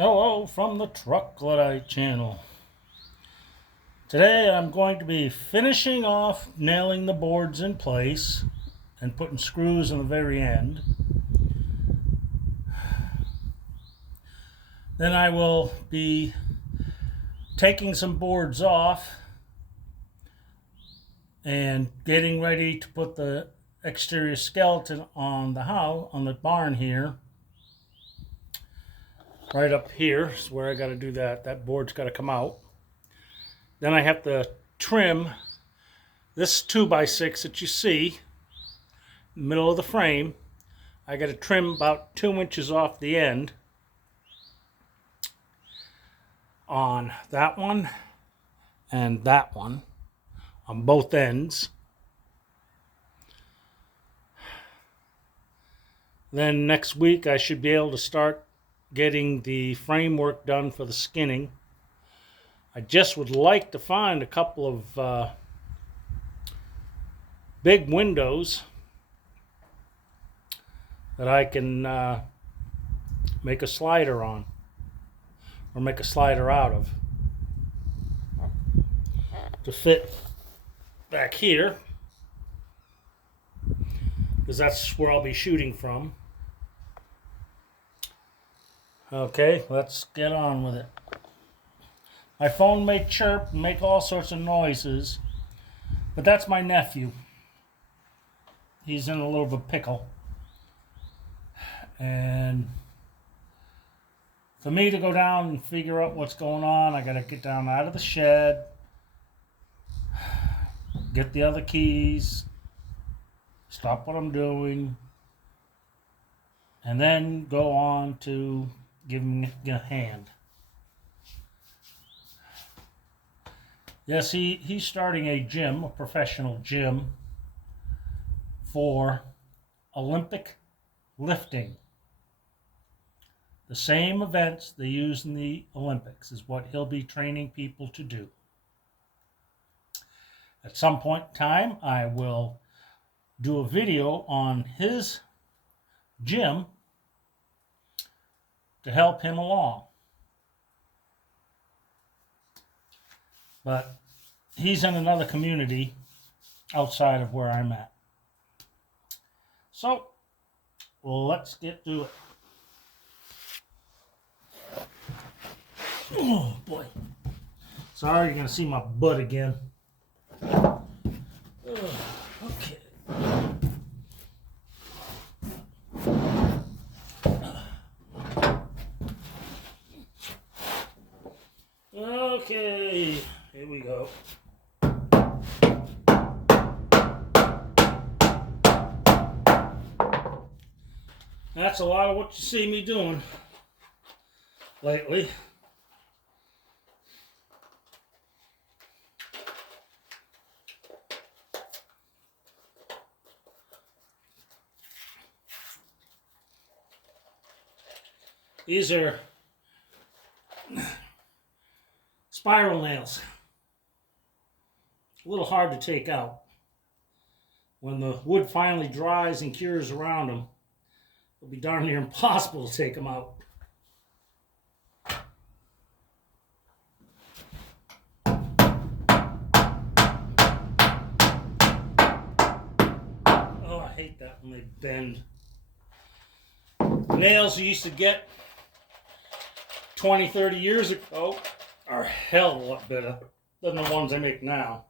Hello from the Truck Luddite channel. Today I'm going to be finishing off nailing the boards in place and putting screws in the very end. Then I will be taking some boards off and getting ready to put the exterior skeleton on the house, on the barn here. Right up here is where I got to do that. That board's got to come out. Then I have to trim this 2x6 that you see in the middle of the frame. I got to trim about 2 inches off the end on that one and that one on both ends. Then next week I should be able to start getting the framework done for the skinning. I just would like to find a couple of big windows that I can make a slider on, or make a slider out of, to fit back here, because that's where I'll be shooting from. Okay, let's get on with it. My phone may chirp and make all sorts of noises, but that's my nephew. He's in a little bit of a pickle. And for me to go down and figure out what's going on, I gotta get down out of the shed, get the other keys, stop what I'm doing, and then go on to give him a hand. Yes, he's starting a gym, a professional gym for Olympic lifting. The same events they use in the Olympics is what he'll be training people to do. At some point in time, I will do a video on his gym to help him along. But he's in another community outside of where I'm at. So, let's get to it. Oh boy. Sorry, you're going to see my butt again. Okay. Okay, here we go. That's a lot of what you see me doing lately. These are spiral nails. A little hard to take out. When the wood finally dries and cures around them, it'll be darn near impossible to take them out. Oh, I hate that when they bend. The nails you used to get 20, 30 years ago are a hell of a lot better than the ones they make now.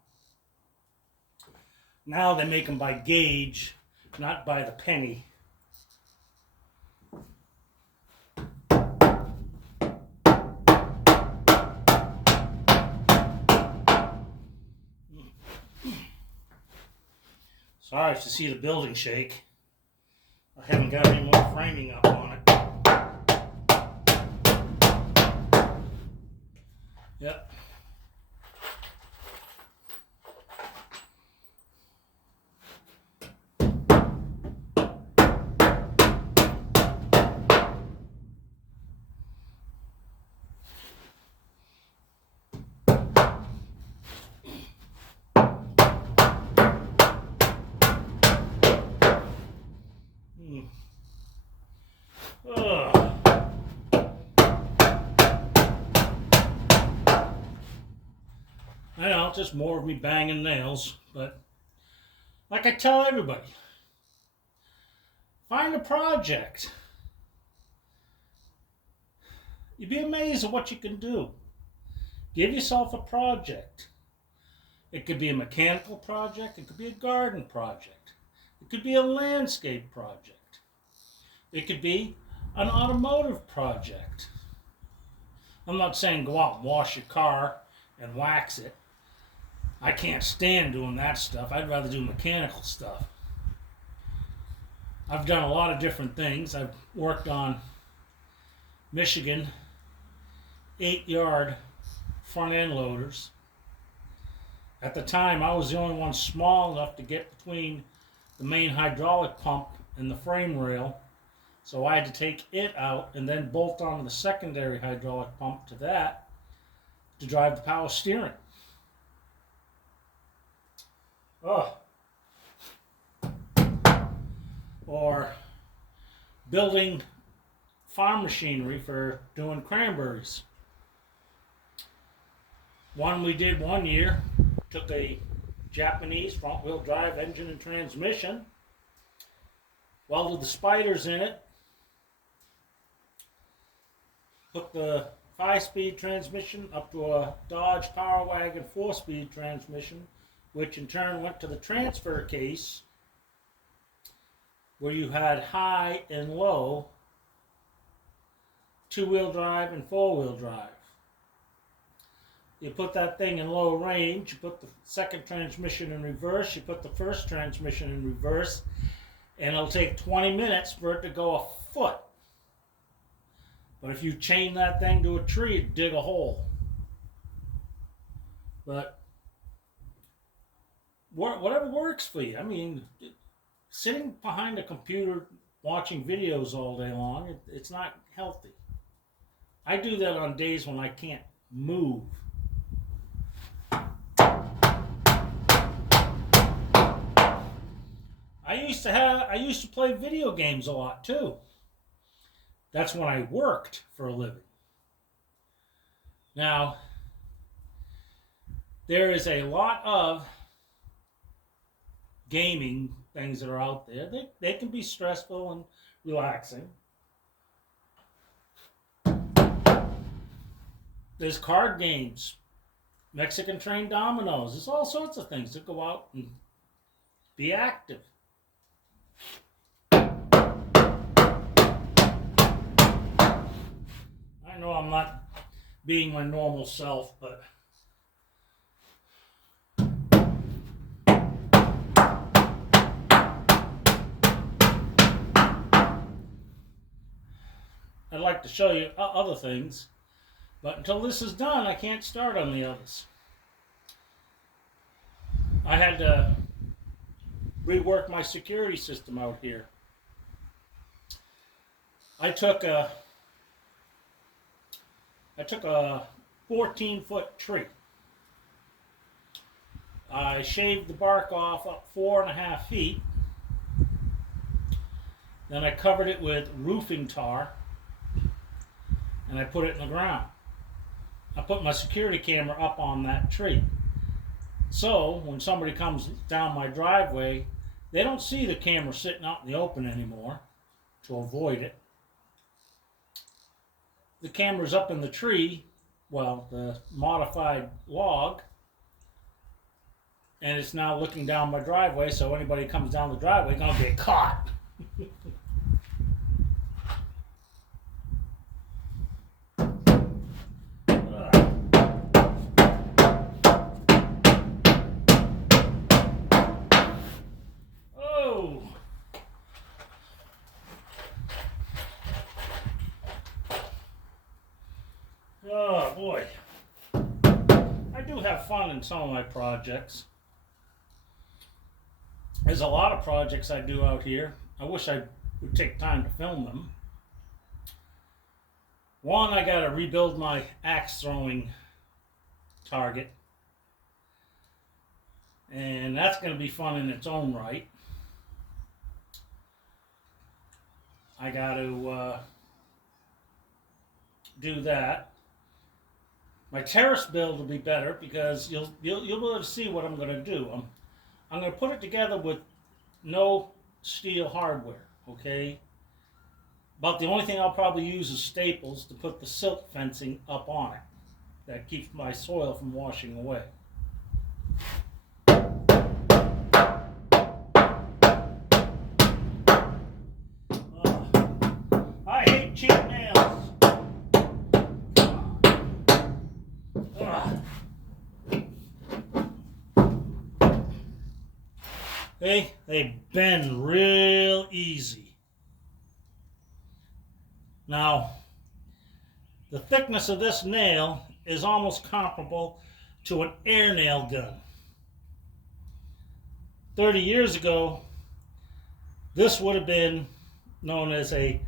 Now they make them by gauge, not by the penny. Sorry to see the building shake. I haven't got any more framing up on it. Yep. it's just more of me banging nails. But like I tell everybody, find a project. You'd be amazed at what you can do. Give yourself a project. It could be a mechanical project. It could be a garden project. It could be a landscape project. It could be an automotive project. I'm not saying go out and wash your car and wax it. I can't stand doing that stuff. I'd rather do mechanical stuff. I've done a lot of different things. I've worked on Michigan 8-yard front end loaders. At the time, I was the only one small enough to get between the main hydraulic pump and the frame rail. So I had to take it out and then bolt onto the secondary hydraulic pump to that to drive the power steering. Oh. Or building farm machinery for doing cranberries. One we did one year, took a Japanese front-wheel drive engine and transmission, welded the spiders in it, hooked the 5-speed transmission up to a Dodge Power Wagon 4-speed transmission, which in turn went to the transfer case where you had high and low, 2-wheel drive and 4-wheel drive. You put that thing in low range, you put the second transmission in reverse, you put the first transmission in reverse, and it'll take 20 minutes for it to go a foot. But if you chain that thing to a tree, it'd dig a hole. But whatever works for you. I mean, sitting behind a computer watching videos all day long, it's not healthy. I do that on days when I can't move. I used to play video games a lot too. That's when I worked for a living. Now, there is a lot of gaming things that are out there. They can be stressful and relaxing. There's card games, Mexican train dominoes. There's all sorts of things to go out and be active. I know I'm not being my normal self, but I'd like to show you other things, but until this is done, I can't start on the others. I had to rework my security system out here. I took a 14-foot tree. I shaved the bark off up 4.5 feet. Then I covered it with roofing tar and I put it in the ground. I put my security camera up on that tree. So when somebody comes down my driveway, they don't see the camera sitting out in the open anymore to avoid it. The camera's up in the tree, well, the modified log, and it's now looking down my driveway, so anybody who comes down the driveway is going to get caught. Oh boy, I do have fun in some of my projects. There's a lot of projects I do out here. I wish I would take time to film them. One, I got to rebuild my axe throwing target, and that's going to be fun in its own right. I got to do that. My terrace build will be better because you'll be able to see what I'm going to do. I'm going to put it together with no steel hardware. Okay. About the only thing I'll probably use is staples to put the silt fencing up on it. That keeps my soil from washing away. I hate cheap nails. They bend real easy. Now, the thickness of this nail is almost comparable to an air nail gun. 30 years ago, this would have been known as a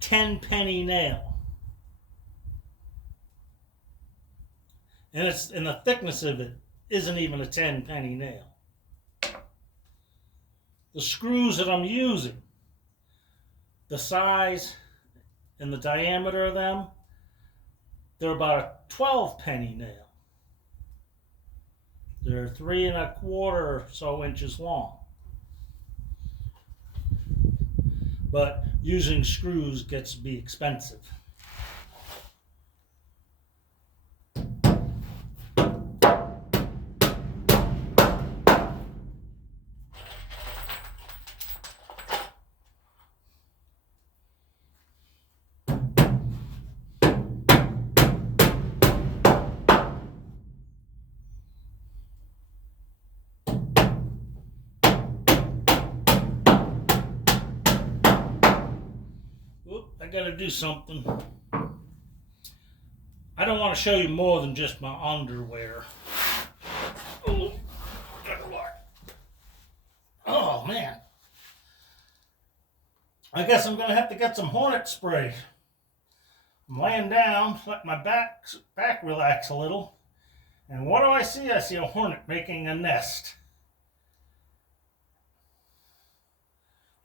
10-penny nail. And the thickness of it isn't even a 10-penny nail. The screws that I'm using, the size and the diameter of them, they're about a 12-penny nail. They're 3 1/4 or so inches long. But using screws gets to be expensive. I gotta do something. I don't want to show you more than just my underwear. Oh man. I guess I'm gonna have to get some Hornet spray. I'm laying down, let my back relax a little. And what do I see? I see a hornet making a nest.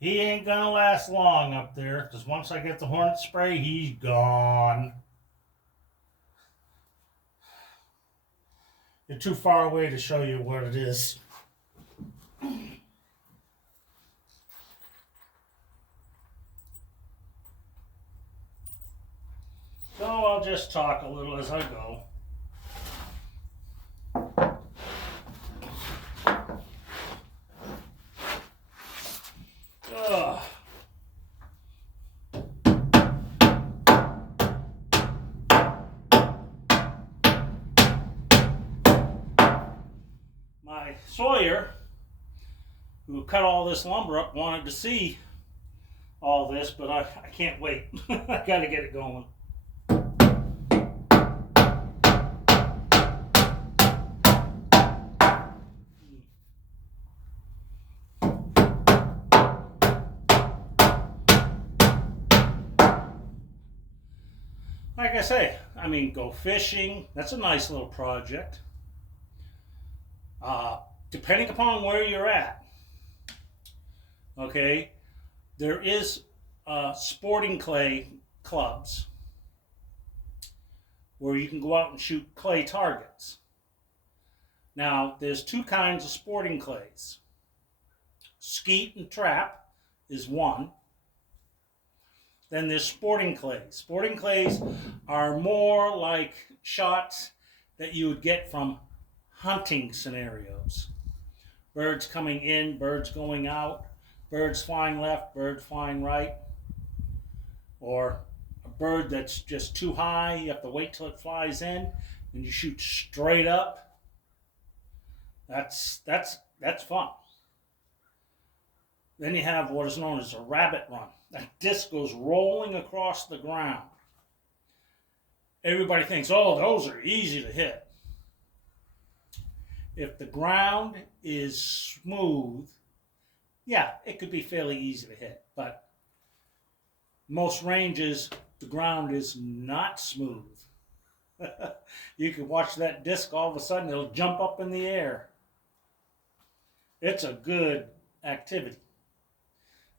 He ain't gonna last long up there, because once I get the hornet spray, he's gone. You're too far away to show you what it is. So I'll just talk a little as I go. My sawyer, who cut all this lumber up, wanted to see all this, but I can't wait. I gotta get it going. Like I say, I mean, go fishing. That's a nice little project. Depending upon where you're at, okay, there is sporting clay clubs where you can go out and shoot clay targets. Now, there's two kinds of sporting clays. Skeet and trap is one. Then there's sporting clays. Sporting clays are more like shots that you would get from hunting scenarios. Birds coming in, birds going out, birds flying left, birds flying right. Or a bird that's just too high, you have to wait till it flies in, and you shoot straight up. That's fun. Then you have what is known as a rabbit run. That disc goes rolling across the ground. Everybody thinks, oh, those are easy to hit. If the ground is smooth, yeah, it could be fairly easy to hit. But most ranges, the ground is not smooth. You can watch that disc, all of a sudden it'll jump up in the air. It's a good activity.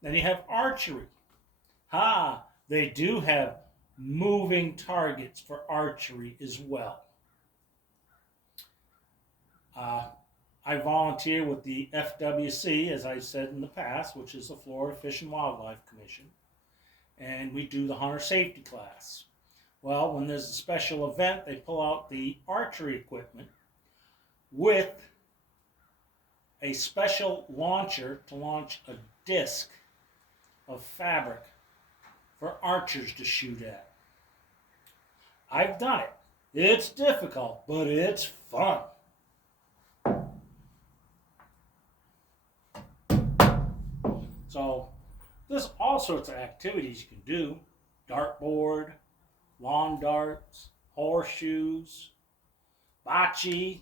Then you have archery. They do have moving targets for archery as well. I volunteer with the FWC, as I said in the past, which is the Florida Fish and Wildlife Commission, and we do the hunter safety class. Well, when there's a special event, they pull out the archery equipment with a special launcher to launch a disc of fabric for archers to shoot at. I've done it. It's difficult, but it's fun. So there's all sorts of activities you can do. Dartboard, lawn darts, horseshoes, bocce.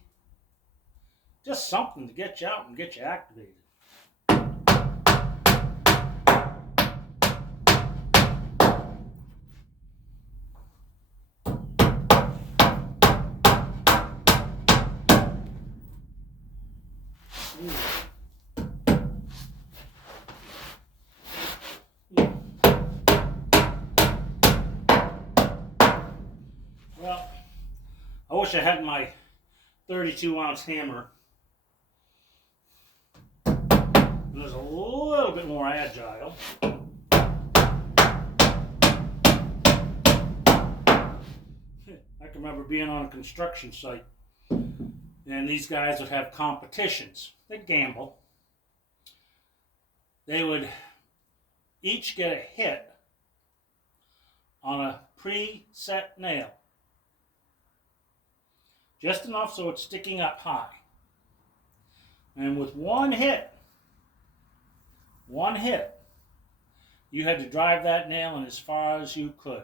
Just something to get you out and get you activated. Well, I wish I had my 32-ounce hammer. It was a little bit more agile. I can remember being on a construction site, and these guys would have competitions. They'd gamble. They would each get a hit on a preset nail. Just enough so it's sticking up high. And with one hit, you had to drive that nail in as far as you could.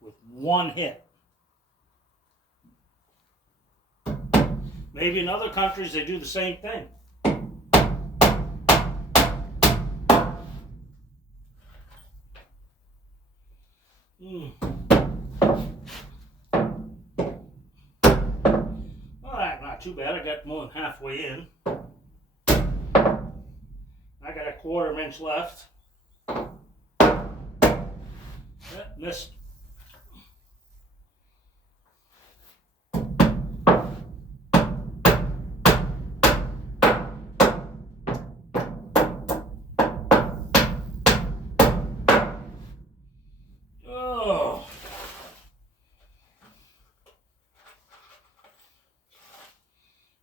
With one hit. Maybe in other countries they do the same thing. Well, not too bad. I got more than halfway in. I got a 1/4 inch left. That missed. Oh.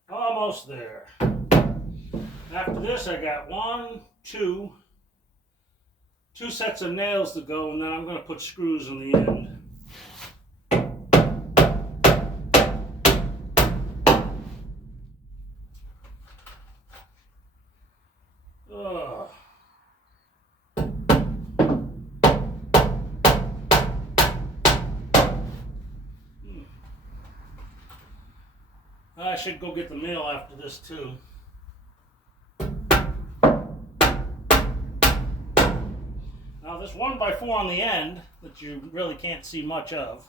Almost there. After this, I got two sets of nails to go, and then I'm going to put screws in the end. Ugh. I should go get the mail after this too. Now this 1x4 on the end that you really can't see much of,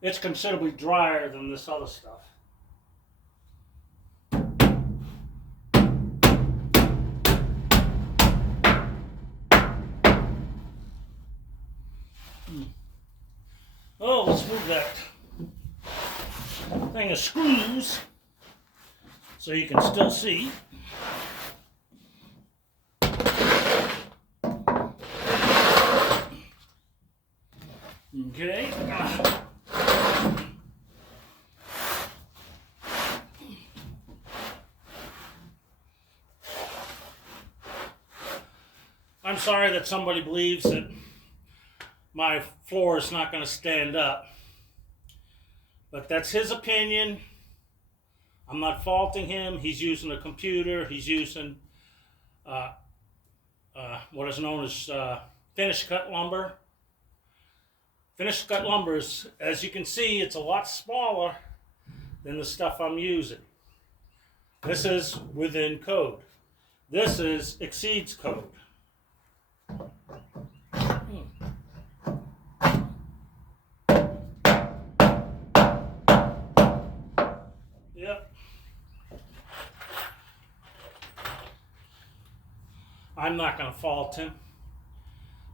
it's considerably drier than this other stuff. Oh, let's move that thing of screws so you can still see. Okay. I'm sorry that somebody believes that my floor is not going to stand up. But that's his opinion. I'm not faulting him. He's using a computer. He's using what is known as finished cut lumber. Finished cut lumber is, as you can see, it's a lot smaller than the stuff I'm using. This is within code. This exceeds code. Yep. I'm not going to fault him.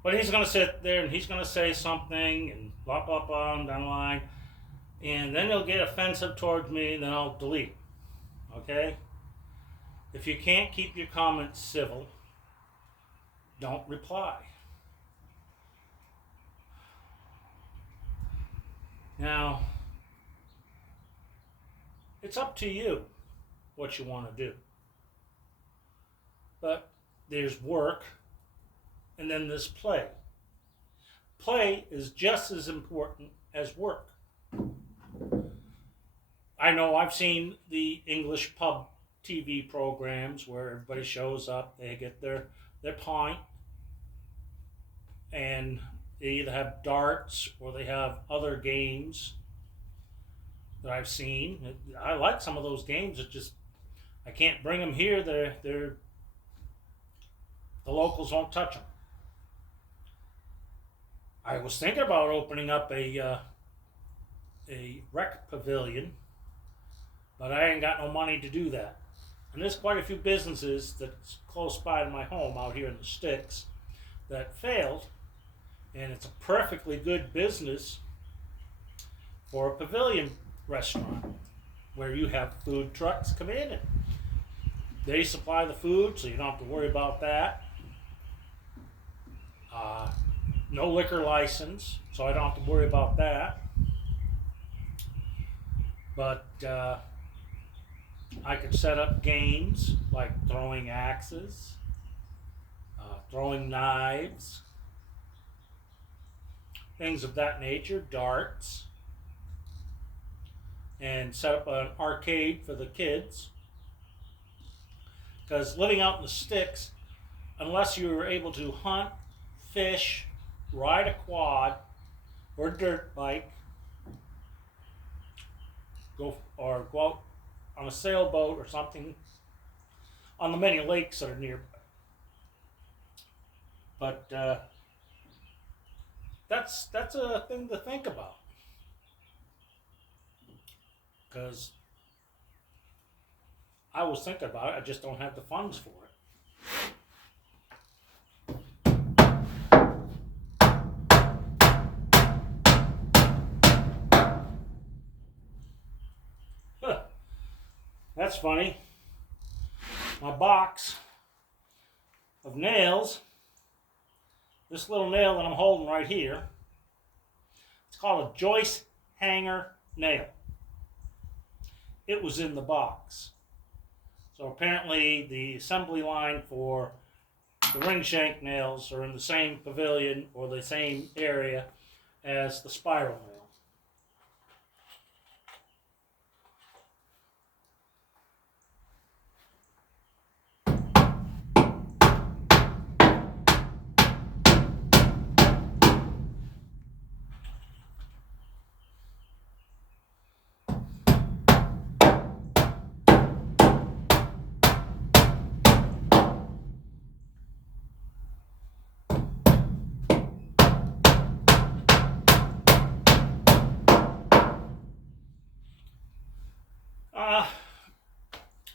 But he's going to sit there and he's going to say something and blah, blah, blah, down the line. And then they'll get offensive towards me, and then I'll delete. Okay? If you can't keep your comments civil, don't reply. Now, it's up to you what you want to do. But there's work, and then there's play. Play is just as important as work. I know I've seen the English pub TV programs where everybody shows up, they get their pint, and they either have darts or they have other games that I've seen. I like some of those games. It just, I can't bring them here. The locals won't touch them. I was thinking about opening up a rec pavilion, but I ain't got no money to do that. And there's quite a few businesses that's close by to my home out here in the sticks that failed, and it's a perfectly good business for a pavilion restaurant where you have food trucks come in and they supply the food, so you don't have to worry about that. No liquor license, so I don't have to worry about that. But I could set up games like throwing axes, throwing knives, things of that nature, darts, and set up an arcade for the kids. Because living out in the sticks, unless you were able to hunt, fish, ride a quad or a dirt bike, go out on a sailboat or something on the many lakes that are nearby. But that's a thing to think about, because I was thinking about it. I just don't have the funds for it. That's funny. My box of nails, this little nail that I'm holding right here, it's called a joist hanger nail. It was in the box. So apparently the assembly line for the ring shank nails are in the same pavilion or the same area as the spiral nail.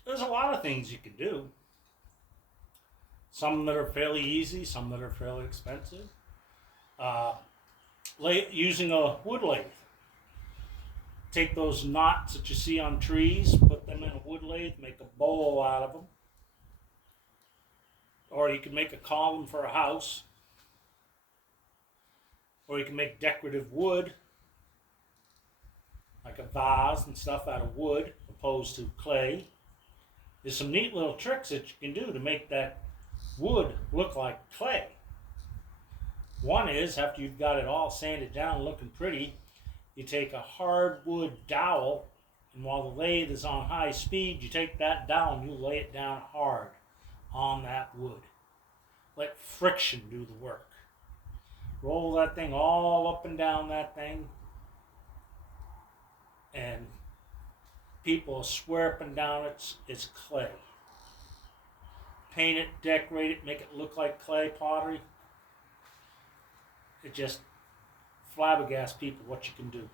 There's a lot of things you can do. Some that are fairly easy, some that are fairly expensive. Using a wood lathe. Take those knots that you see on trees, put them in a wood lathe, make a bowl out of them. Or you can make a column for a house. Or you can make decorative wood, like a vase and stuff out of wood, opposed to clay. There's some neat little tricks that you can do to make that wood look like clay. One is, after you've got it all sanded down looking pretty, you take a hardwood dowel, and while the lathe is on high speed, you take that dowel and you lay it down hard on that wood. Let friction do the work. Roll that thing all up and down that thing, and people swear up and down it's clay. Paint it, decorate it, make it look like clay pottery. It just flabbergasts people what you can do.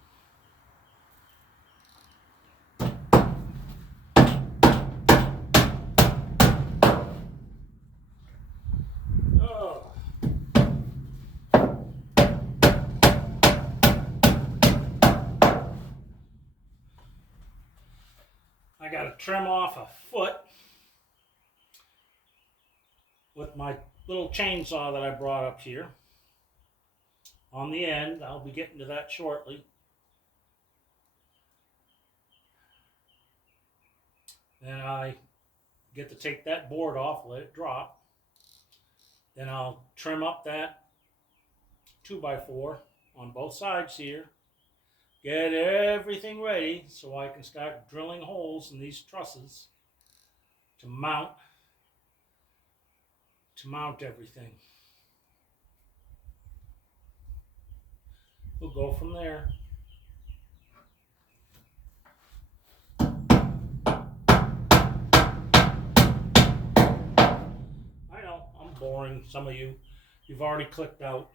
trim off a foot with my little chainsaw that I brought up here. On the end, I'll be getting to that shortly. Then I get to take that board off, let it drop. Then I'll trim up that 2x4 on both sides here. Get everything ready so I can start drilling holes in these trusses to mount everything. We'll go from there. I know, I'm boring some of you. You've already clicked out.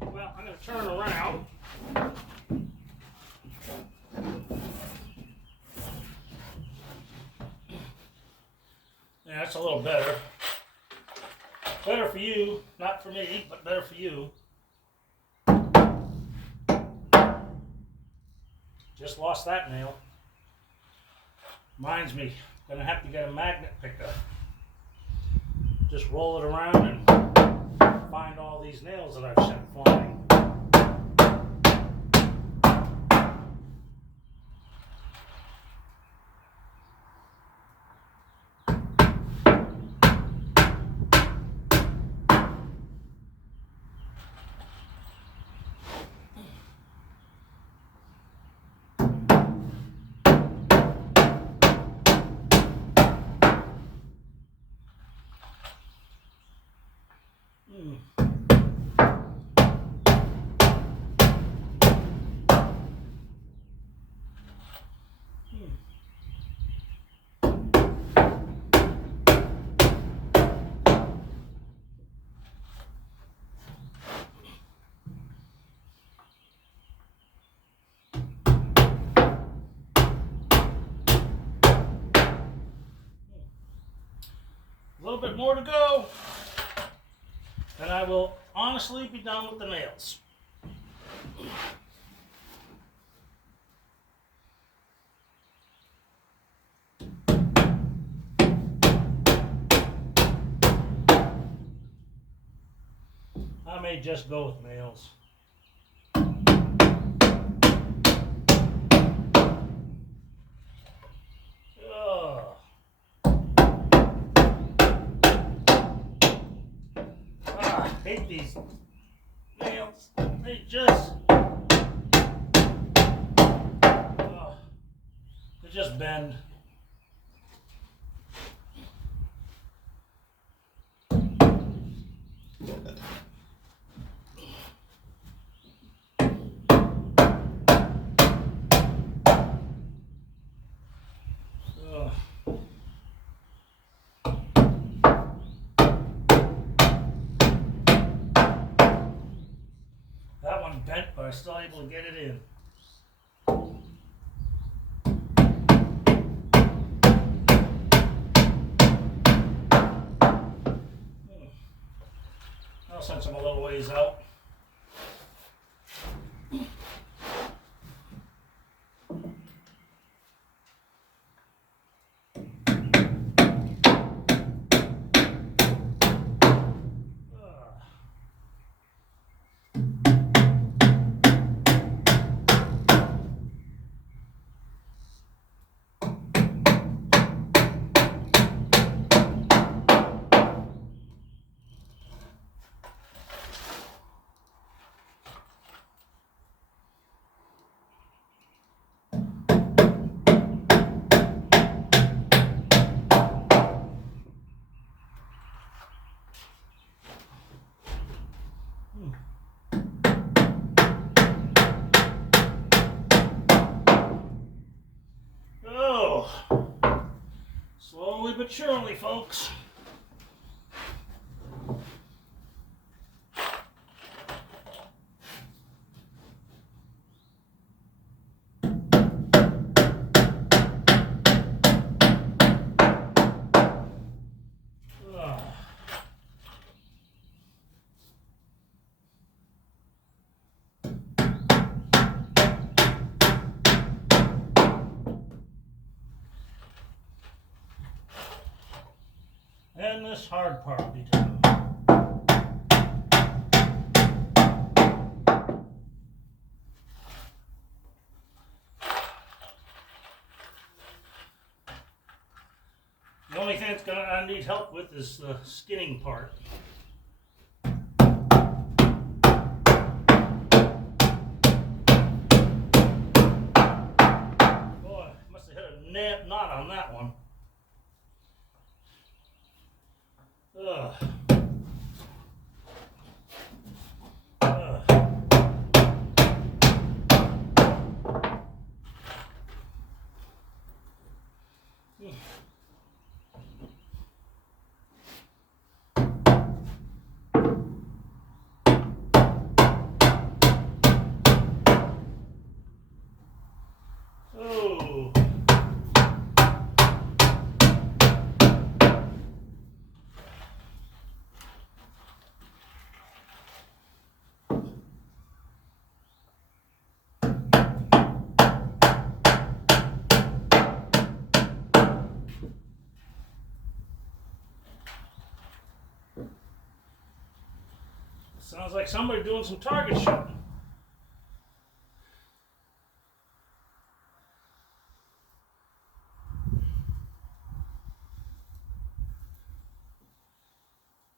Well, I'm going to turn around. Yeah, that's a little better. Better for you, not for me, but better for you. Just lost that nail. Reminds me, gonna have to get a magnet picker. Just roll it around and find all these nails that I've sent flying. A little bit more to go, and I will honestly be done with the nails. I may just go with nails. I hate these nails. They just bend. That one bent, but I'm still able to get it in. Now since I'm a little ways out. Oh, slowly but surely, folks. Oh. And this hard part will be done. The only thing I need help with is the skinning part. Boy, must have hit a knot on that one. Ugh. Oh. Sounds like somebody doing some target shooting.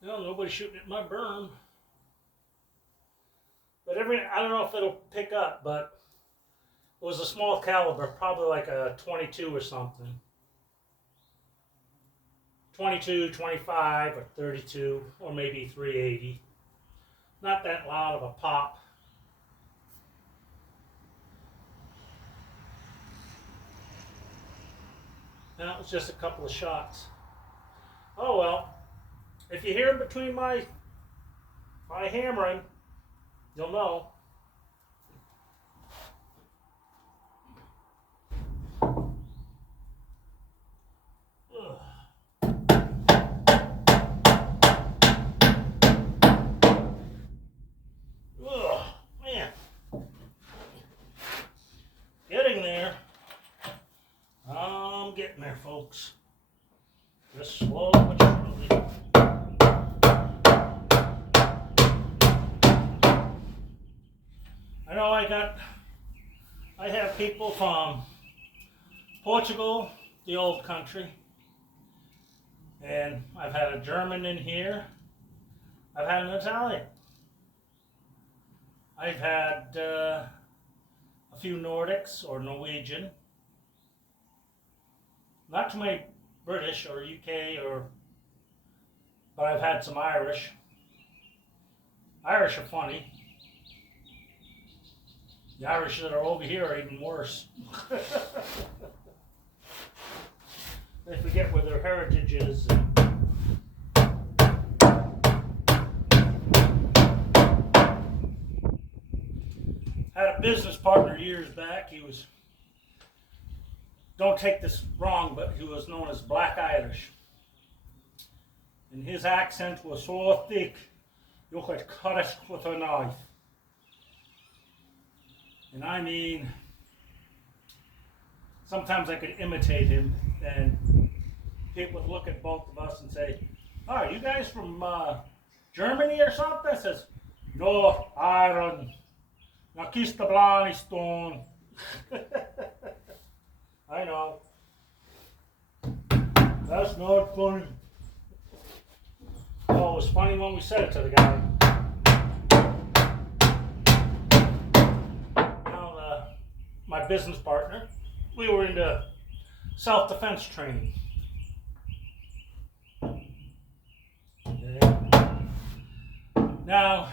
No, nobody's shooting at my berm. But I don't know if it'll pick up, but it was a small caliber, probably like a 22 or something. 22, 25, or 32, or maybe 380. Not that loud of a pop. That was just a couple of shots. Oh well. If you hear between my hammering, you'll know. Man. Getting there. I'm getting there, folks. Just slow but surely. I know I have people from Portugal, the old country, and I've had a German in here. I've had an Italian. I've had a few Nordics or Norwegian. Not too many British or UK but I've had some Irish. Irish are funny. The Irish that are over here are even worse. They forget where their heritage is. Had a business partner years back. He was, don't take this wrong, but he was known as Black Irish. And his accent was so thick, you could cut it with a knife. And I mean, sometimes I could imitate him, and people would look at both of us and say, "Oh, are you guys from Germany or something?" I says, "No, Ireland. Now kiss the Blarney Stone." I know. That's not funny. Oh, it was funny when we said it to the guy. My business partner, we were into self-defense training. Okay. Now,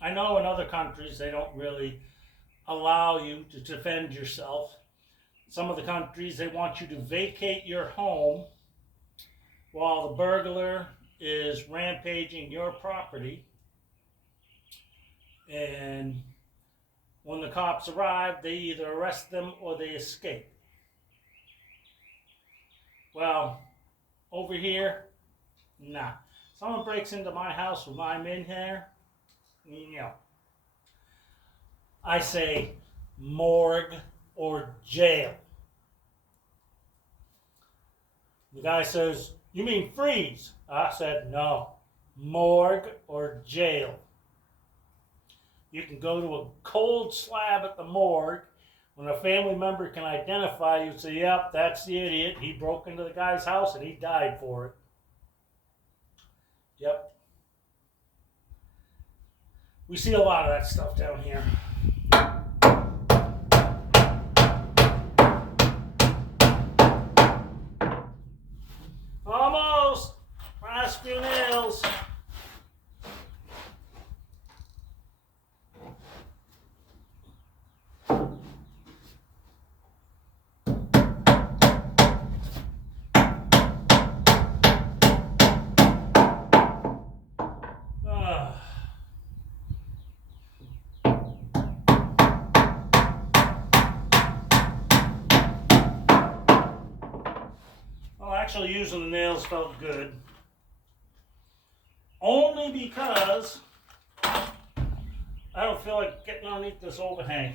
I know in other countries they don't really allow you to defend yourself. Some of the countries, they want you to vacate your home while the burglar is rampaging your property. And when the cops arrive, they either arrest them or they escape. Well, over here, nah. Someone breaks into my house when I'm in here, no. I say morgue or jail. The guy says, You mean freeze? I said, no. Morgue or jail. You can go to a cold slab at the morgue. When a family member can identify you, say, yep, that's the idiot. He broke into the guy's house and he died for it. Yep. We see a lot of that stuff down here. Almost. Last few nails. Well, actually using the nails felt good. Only because I don't feel like getting underneath this overhang.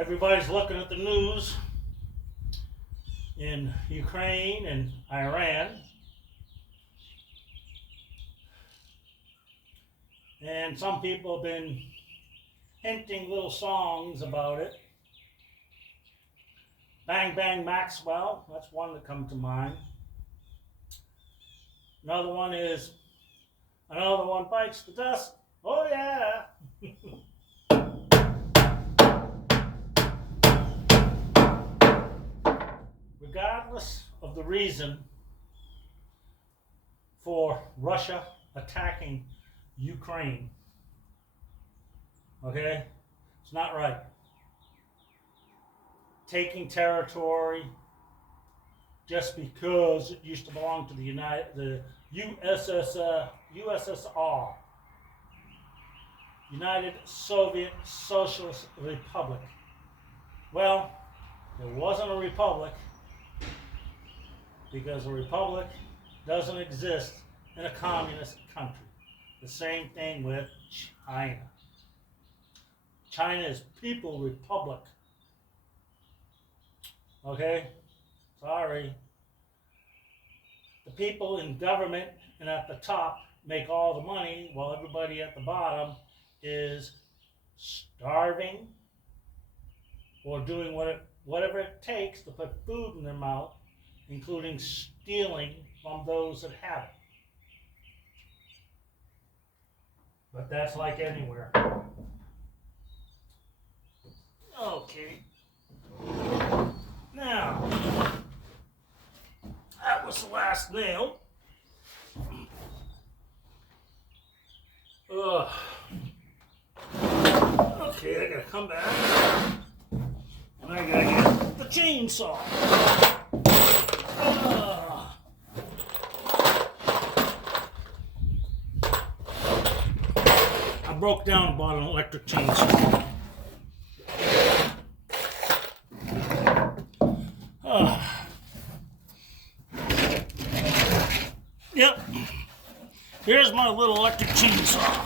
Everybody's looking at the news in Ukraine and Iran. And some people have been hinting little songs about it. Bang Bang Maxwell, that's one that comes to mind. Another one is, another one bites the dust. Oh yeah. Regardless of the reason for Russia attacking Ukraine, okay, it's not right. Taking territory just because it used to belong to the USSR, United Soviet Socialist Republic. Well, it wasn't a republic because a republic doesn't exist in a communist country. The same thing with China. China is People Republic. Okay? Sorry. The people in government and at the top make all the money while everybody at the bottom is starving or doing whatever it takes to put food in their mouth, including stealing from those that have it. But that's like anywhere. Okay. Now, that was the last nail. Ugh. Okay, I gotta come back. And I gotta get the chainsaw. I broke down and bought an electric chainsaw. Yep. Here's my little electric chainsaw.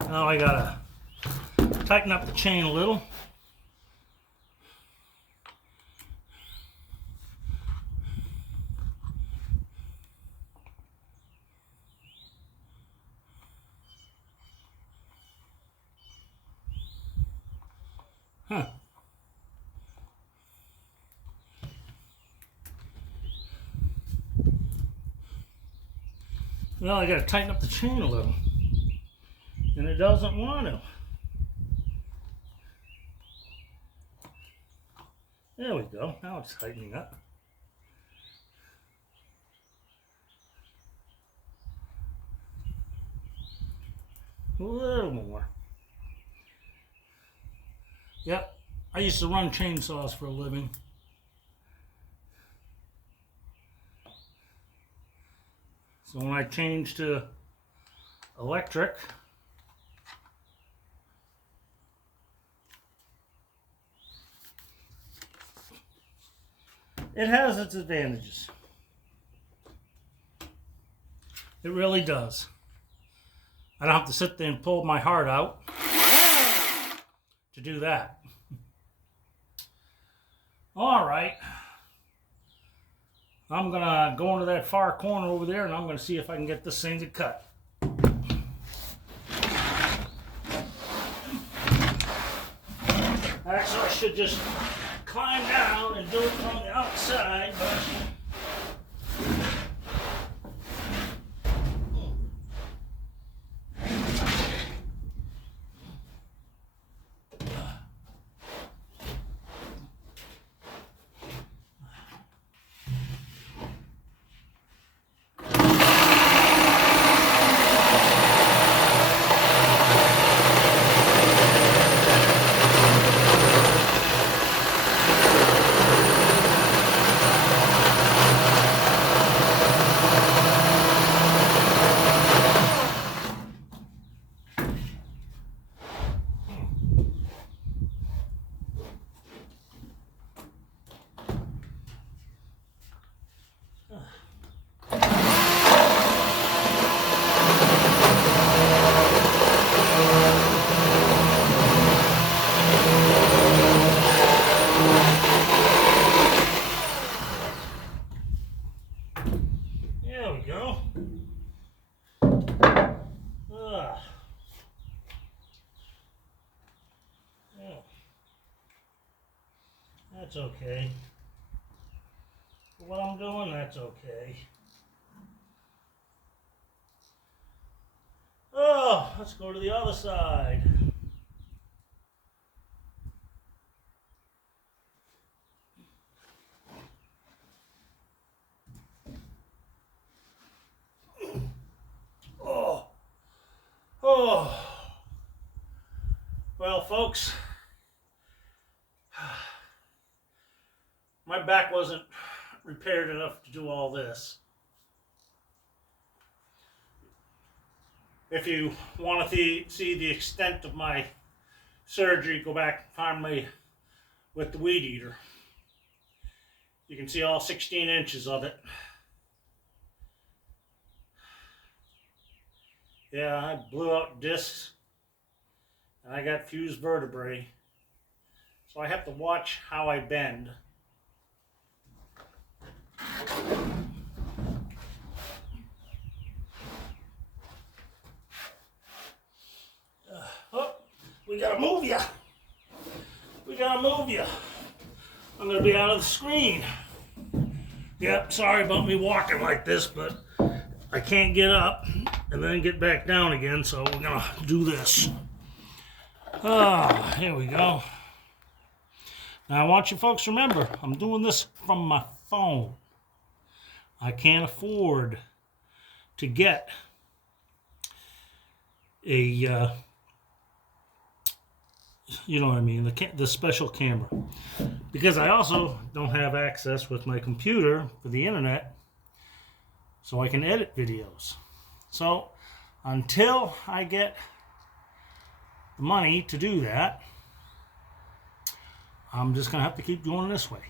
Now I gotta tighten up the chain a little. Huh. Well, I gotta tighten up the chain a little. And it doesn't want to. There we go. Now it's tightening up. A little more. Yep. I used to run chainsaws for a living. So when I changed to electric, it has its advantages. It really does. I don't have to sit there and pull my heart out to do that. All right. I'm going to go into that far corner over there and I'm going to see if I can get this thing to cut. Actually, I should just climb down and do it from the outside, but there we go. Yeah. That's okay. For what I'm doing, that's okay. Oh, let's go to the other side. Oh, oh. Well, folks, my back wasn't repaired enough to do all this. If you want to see the extent of my surgery, go back and find me with the weed eater. You can see all 16 inches of it. Yeah, I blew out discs and I got fused vertebrae. So I have to watch how I bend. Oh, we gotta move ya. We gotta move ya. I'm gonna be out of the screen. Yep, sorry about me walking like this, but I can't get up and then get back down again, so we're gonna do this. Ah, here we go. Now I want you folks to remember, I'm doing this from my phone. I can't afford to get a you know what I mean, the special camera, because I also don't have access with my computer for the internet so I can edit videos. So until I get the money to do that, I'm just gonna have to keep doing it this way.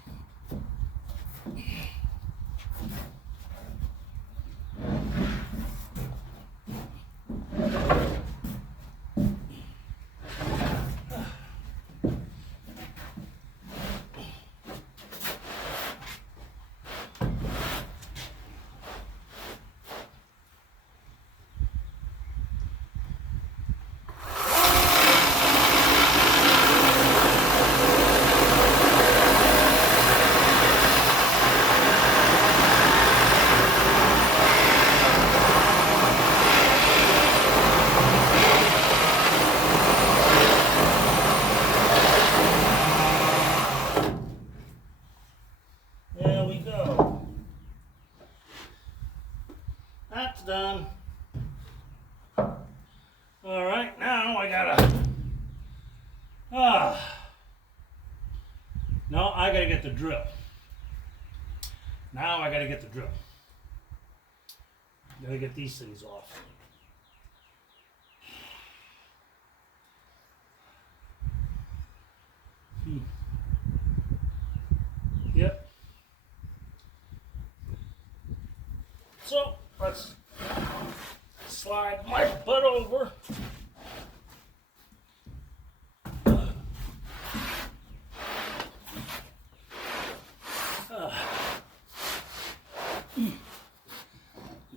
There we go. That's done. All right, now I gotta, no, I gotta get the drill. Now I gotta get the drill. Gotta get these things off. Yep. let's slide my butt over.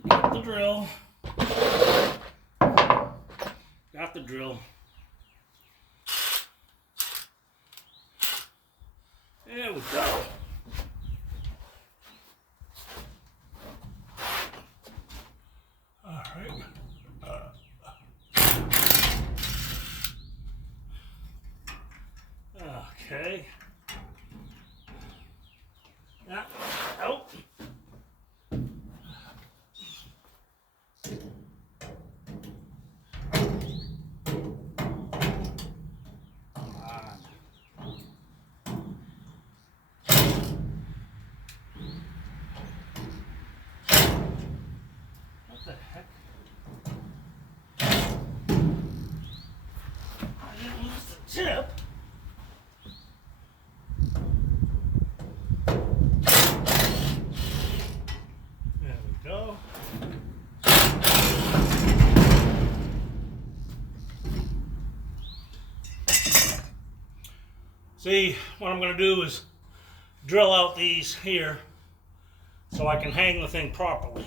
Got the drill. Got the drill. There we go. All right. Okay. Yeah. Oh. What the heck? I didn't lose the tip. There we go. See, what I'm going to do is drill out these here so I can hang the thing properly.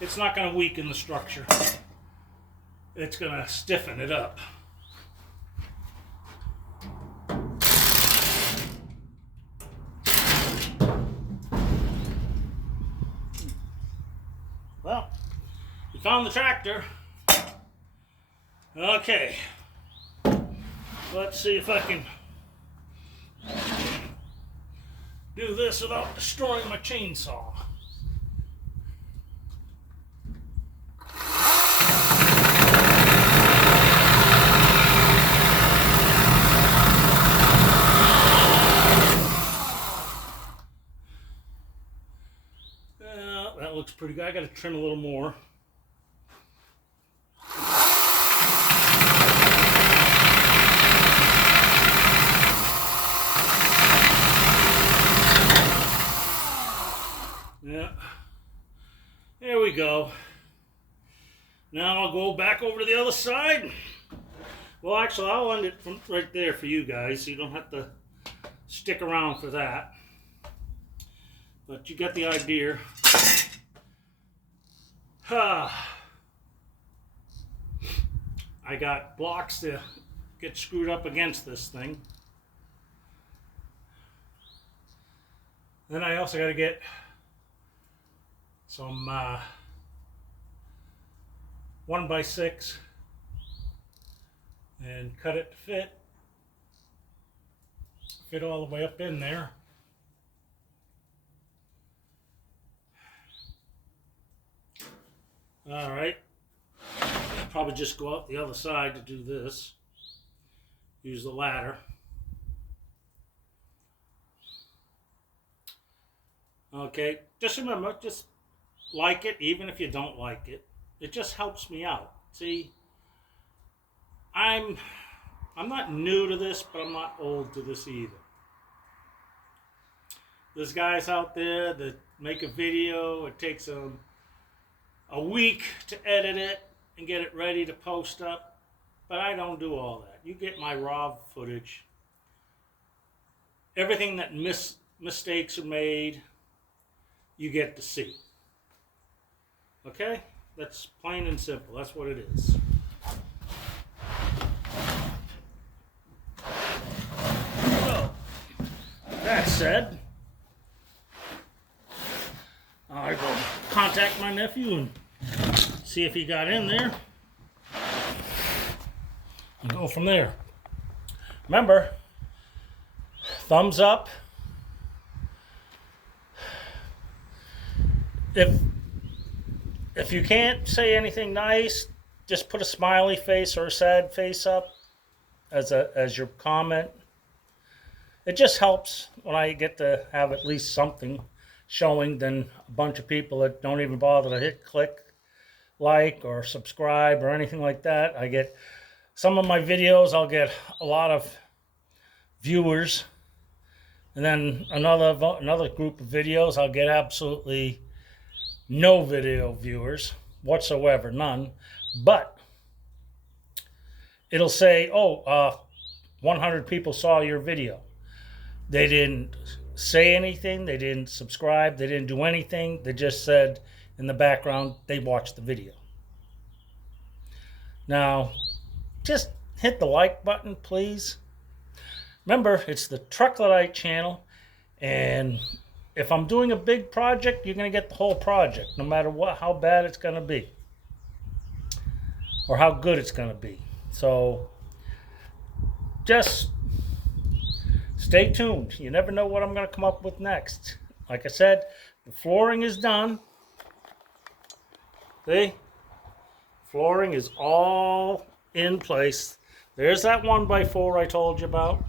It's not going to weaken the structure. It's going to stiffen it up. Well, we found the tractor. Okay. Let's see if I can do this without destroying my chainsaw. That looks pretty good. I got to trim a little more. Yeah, there we go. Now I'll go back over to the other side. Well, actually, I'll end it from right there for you guys, so you don't have to stick around for that. But you get the idea. I got blocks to get screwed up against this thing. Then I also got to get some 1x6 and cut it to fit all the way up in there. All right, probably just go out the other side to do this. Use the ladder. Okay, just remember, just like it, even if you don't like it. It just helps me out. See, I'm not new to this, but I'm not old to this either. There's guys out there that make a video. It takes them a week to edit it and get it ready to post up, but I don't do all that. You get my raw footage. Everything that mistakes are made, you get to see. Okay? That's plain and simple. That's what it is. So, that said, I will contact my nephew and see if he got in there and go from there. Remember, thumbs up. If you can't say anything nice, just put a smiley face or a sad face up as your comment. It just helps when I get to have at least something showing than a bunch of people that don't even bother to hit click, like, or subscribe or anything like that. I get some of my videos, I'll get a lot of viewers, and then another group of videos I'll get absolutely no video viewers whatsoever, none. But it'll say, 100 people saw your video. They didn't say anything. They didn't subscribe. They didn't do anything. They just said in the background they watched the video. Now, just hit the like button, please. Remember, it's the Truckluddite channel, and if I'm doing a big project, you're going to get the whole project, no matter how bad it's going to be or how good it's going to be. So just stay tuned. You never know what I'm going to come up with next. Like I said, the flooring is done. See? Flooring is all in place. There's that 1x4 I told you about.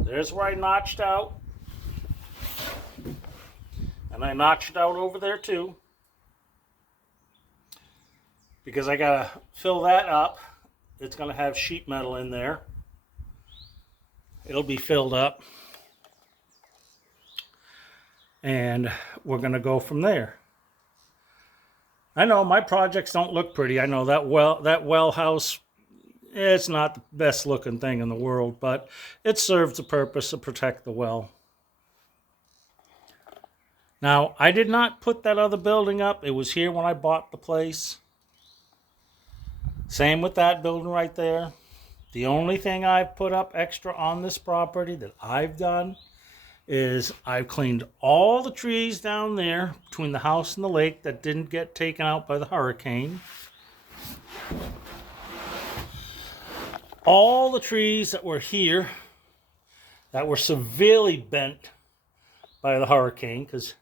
There's where I notched out. And I notched out over there too. Because I gotta fill that up. It's gonna have sheet metal in there. It'll be filled up. And we're gonna go from there. I know my projects don't look pretty. I know that well house, it's not the best looking thing in the world, but it serves the purpose to protect the well. Now, I did not put that other building up. It was here when I bought the place. Same with that building right there. The only thing I've put up extra on this property that I've done is I've cleaned all the trees down there between the house and the lake that didn't get taken out by the hurricane. All the trees that were here that were severely bent by the hurricane, because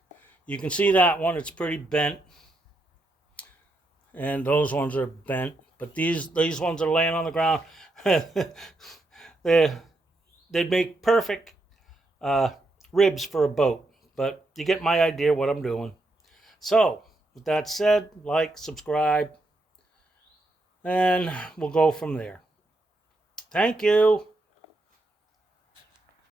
you can see that one, it's pretty bent. And those ones are bent. But these ones are laying on the ground. They'd make perfect ribs for a boat. But you get my idea what I'm doing. So, with that said, like, subscribe, and we'll go from there. Thank you.